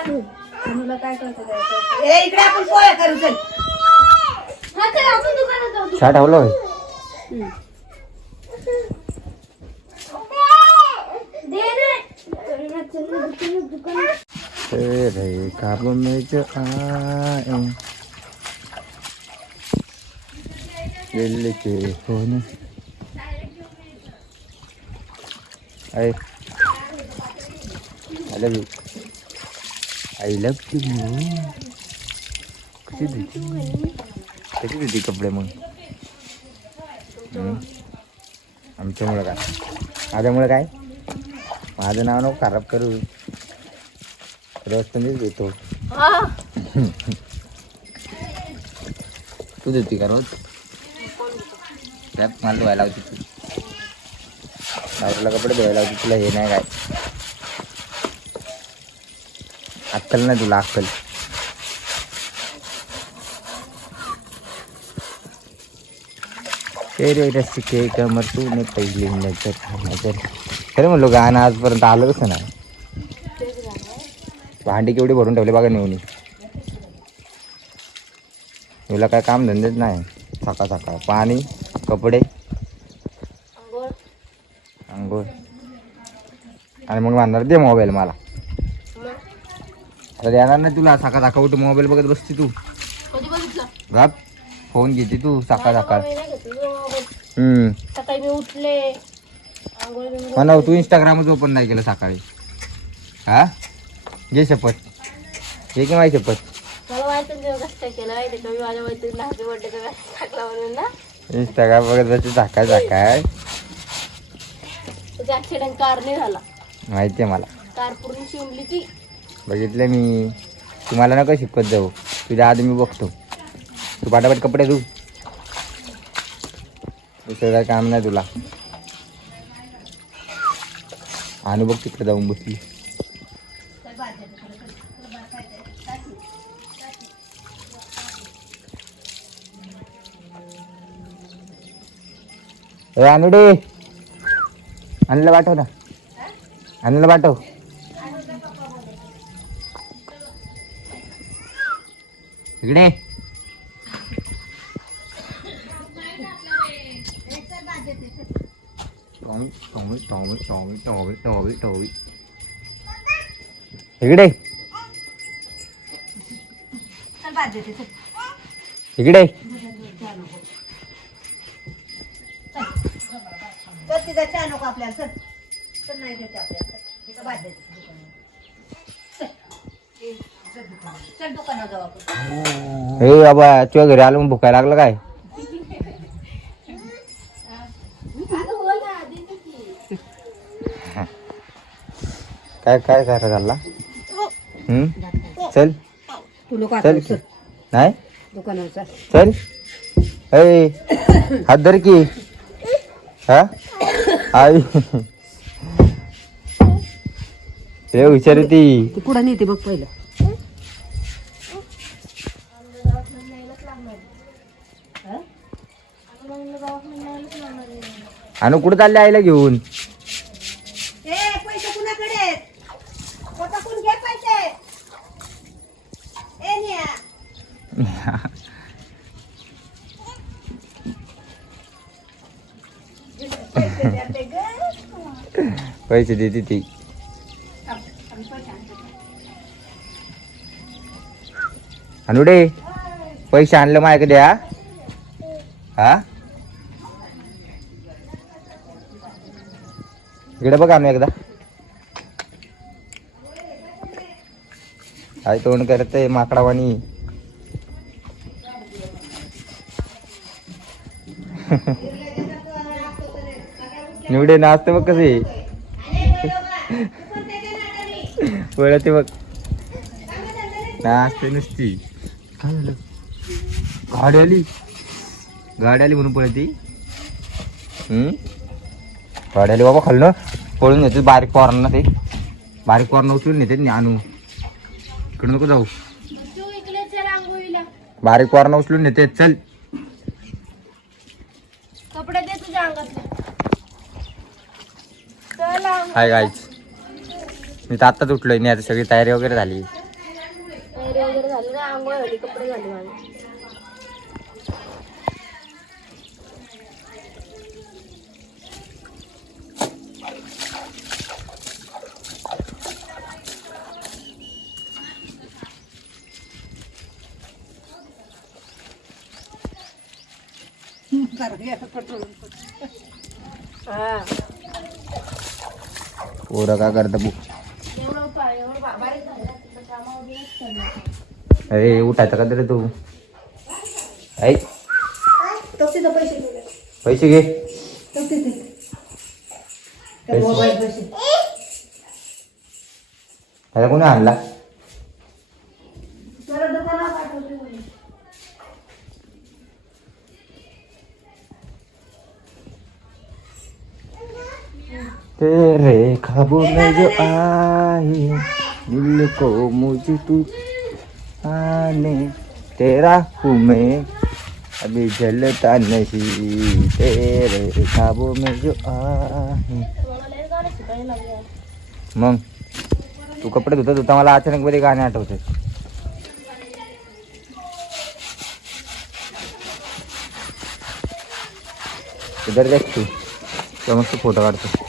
काय करतो ए इकडे आपण पोळ्या करू चल. आपण दुकानात जाऊ होय दे रे चल ना दुकानात दुकानात तेरे काबू में जो आई लव यू कशी धुती कशी धुती कपडे मग? आमच्यामुळं काय माझ्यामुळं काय माझं नाव नको खराब करू रोज तुम्हीच देतो तू देते का रोज त्यात मला धुवायला होती तू नवऱ्याला कपडे धुवायला होती तुला हे नाही काय अक्कल नाही तुला अक्कल तेरे रस्ते के कमर तूने पहिली नजर नजर खरं म्हणलो गाणं आजपर्यंत आलं कसं नाही? भांडी केवढी भरून ठेवली बघा नेऊन. तुला काय काम धंदेच नाही. सकाळ सकाळ. पाणी कपडे आंघोळ आणि मग म्हणणार दे मोबाईल मला. तर येणार नाही तुला सकाळ सकाळ उठून मोबाईल बघत बसती तू. कधी बघितलं? गप फोन घेते तू सकाळ सकाळ. मी नाही घेतलं मोबाईल. हम्म. सकाळी मी उठले. आंघोळ बिंघोळ म्हणा तू इंस्टाग्रामच ओपन नाही केलं सकाळी. हा? घे शपथ. घे की माझी शपथ? मला माहिती नाही तेव्हा कसं काय केलं माहिती का? मी माझ्या मैत्रिणीला हॅपी बर्थडेचा मेसेज टाकला म्हणून ना. इंस्टाग्राम बघत बसते सकाळ सकाळ. त्याचा ऍक्सिडेंट कारने झाला माहिती आहे मला. कार पूर्ण शिवली ती. बघितलं मी. तुम्हाला नका शिकवत जाऊ. तुझ्या आधी मी बघतो. तू पाटापाट कपडे धू. दुसरं काय काम नाही तुला. आणि बघ तिकडे जाऊन बसली. ए आणलं पाठव ना. आणलं पाठव इकडे Tommy Tommy Tommy Tommy Tommy Tommy Tommy इकडे चल बाद देते चल इकडे चल तिचा चहा नको आपल्याला अरे हे बाबा तुझ्या घरी आलो मग भुकायला लागलं काय? काय काय काय झाला हम्म चल. चल नाही? चल. ए हात धर की. हा? आई. ते हुशार ती कुठं नेते बघ पहिलं. आणि कुठं चालले आईला घेऊन? पैसे देते ती. अनुडे पैसे आणलं माझ्याकडे द्या हा? इकडे बघ आणू एकदा. काय तोंड करते माकडावानी निवडे नाचते बघ कसे. वळते बघ. नाचते नुसती. काय झालं? गाडी आली. गाडी आली म्हणून पळती. हम्म? गाडी आली बाबा खाल्लं. पळून नेते बारीक पोरांना ते. बारीक पोरांना उचलून नेते ना आणू. इकडे नको जाऊ. बारीक पोरांना उचलून नेते. चल. कपडे दे तुझ्या. हाय गाईच मी तर आत्ताच उठलोय. नाही आता सगळी तयारी वगैरे झाली. तयारी वगैरे झाली ना? आंघोळ झाली कपडे झाले माझे. पोरं का करता बु. अरे उठायचं का तरी तू? ऐ तिथं पैसे घे. पैसे. कोणी आणला? तेरे ख्वाबों में जो आए दिल को मुझे तू आने तेरा हूँ मैं अभी जलता नहीं तेरे ख्वाबों में जो आए मग तू कपडे धुता धुता मला अचानक मध्ये गाणे आठवते. इधर देख तू. तो मस्त फोटो काढतो.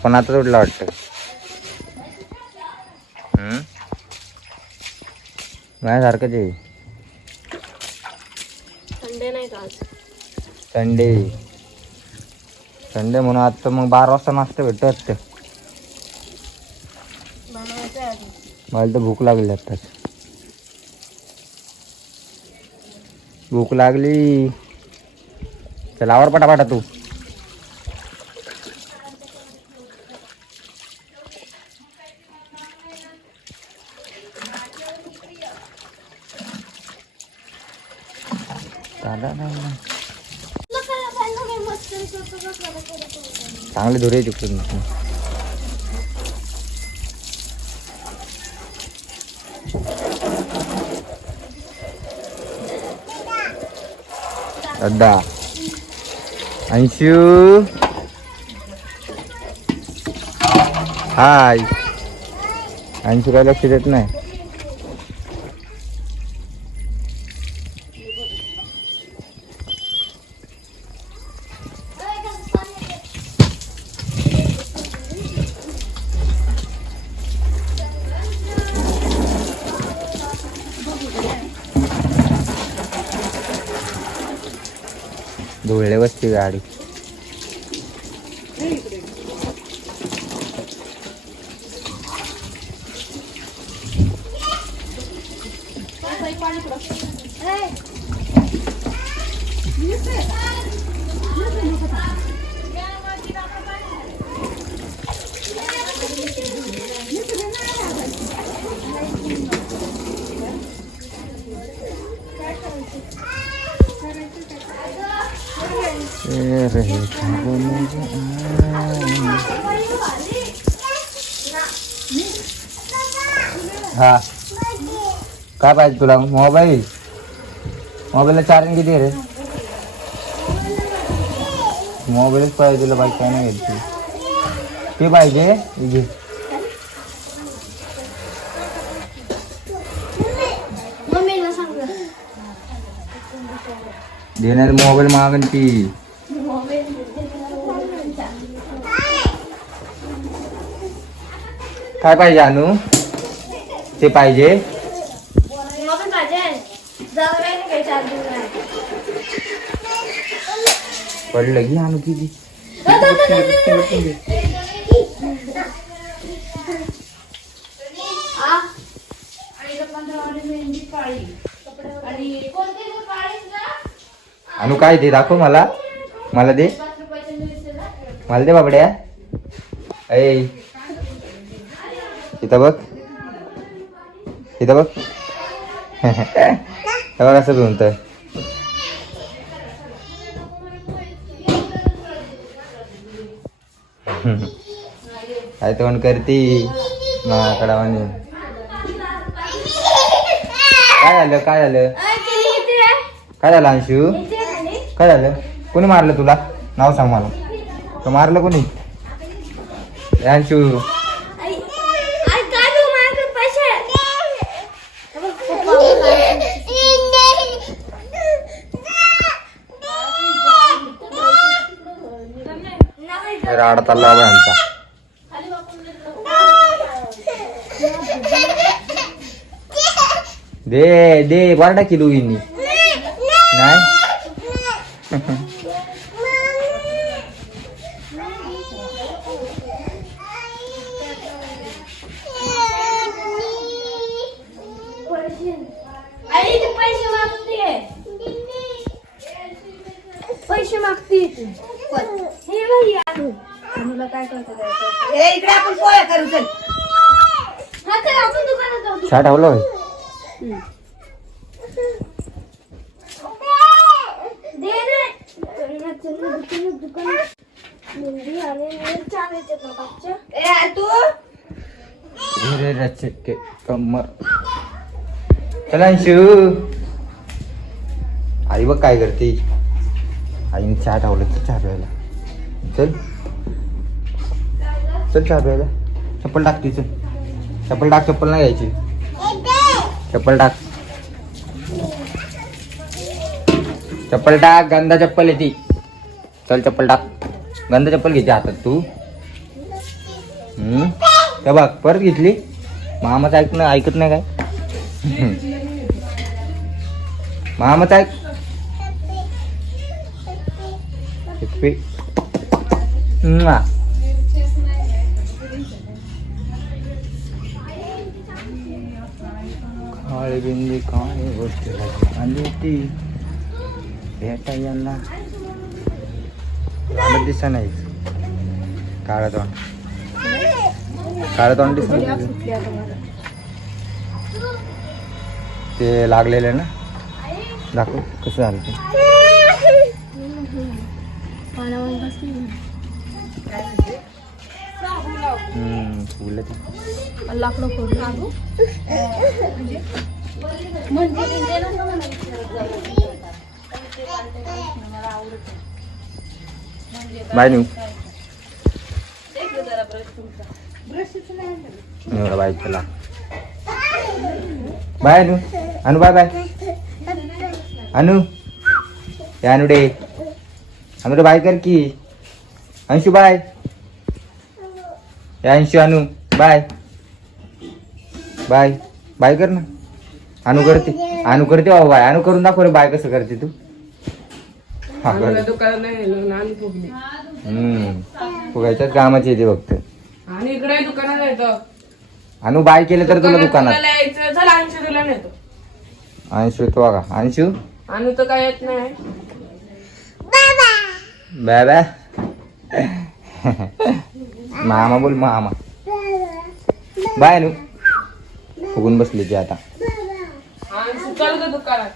आपण आता उठला वाटतं? माझ्यासारखंच आहे. संडे नाही का संडे. संडे म्हणून आता मग बारा वाजता नाश्ता भेटतो मला तर भूक लागली आत्ताच. भूक लागली. चल आवर पटापटा तू. दादा दादा. चांगले धुरे तिकडून अड्डा अंशू हाय अंशू काय लक्ष देत नाही धुळे वस्ती गाडी. हा. काय पाहिजे तुला? मोबाईल? मोबाईलला चार्जिंग किती रे? मोबाईलच पाहिजे तुला बाईक काय नाही घ्यायची ते पाहिजे? घे. देणार मोबाईल मागन ती. काय पाहिजे अनु ते पाहिजे. पडलं की अनु किती? अनु काय दे दाखव मला. मला दे. मला दे बाबड्या. ऐ. इथं बघ. इथं बघ. हे बघ असं म्हणत काय तोंड करती. माकडावानी काय झालं? काय झालं? काय झालं अंशू? काय झालं? कोणी मारलं तुला? नाव सांग मला. तो मारलं कोणी? यांशू आई आई काय देऊ माझ्याकडे पैसे हे बघ, पप्पा, नाही. राडा चालला बाबा यांचा दे दे बरडा की दोघींनी नाही आई ते पैसे मागते पैसे मागते हे भैया तुला काय करतो ए इकडे आपण पोळ्या करू चल हा तर आपण दुकानात जाऊ छा ठेवलं होय दे रे दुकानात दुकानात मुंडी आणि मिरच्या आणायच्या ना पाचच्या ए आ तू हिरे रचे के कमर. चला अंशू. आई बघ काय करते. आईने चहा ठेवलं तर चहा प्यायला चल. चल चहा प्यायला चप्पल टाकते चल चप्पल टाक चप्पल नाही घ्यायची. चप्पल टाक चप्पल टाक गंदा चप्पल येते चल चप्पल टाक गंदा चप्पल घेते हातात तू हम्म त्या बघ परत घेतली मामाचं ऐकणं ऐकत नाही काय मामाचं ऐक हिप्पी. म्वा. काळी काय गोष्ट आणि ती भेटायला यांना दिसा नाही. काळा तोंड. काळा तोंड दिसा ते लागलेलं ना. दाखव कसं झालं ते. फुलं ते. लाकडं फोडलं. बाय न्यू बाय चला bye Anu. Anu bye bye. अनु. हे अनुडे बाय कर की. अंशू बाय. हे अंशू अनु बाय. बाय. बाय कर ना. अनु करते अनु करते बाबा बाय. अनु करून दाखव रे बाय कसं करते तू. हा कर. दुकानात नाही नेलं ना आणि फुगली. हम्म. फुगायच्याच कामाची येते फक्त. आणि इकडे दुकानात येतं. अनु बाय केलं तर तुला दुकानात यायचं चल ऐंशी तुला नेतो. अंशू तो बघा. अंशू? आणि तो काय येत नाही. Bye bye. मामा बोल मामा. बाय अनु. फुगून बसली ती आता. आणि चल गं दुकानात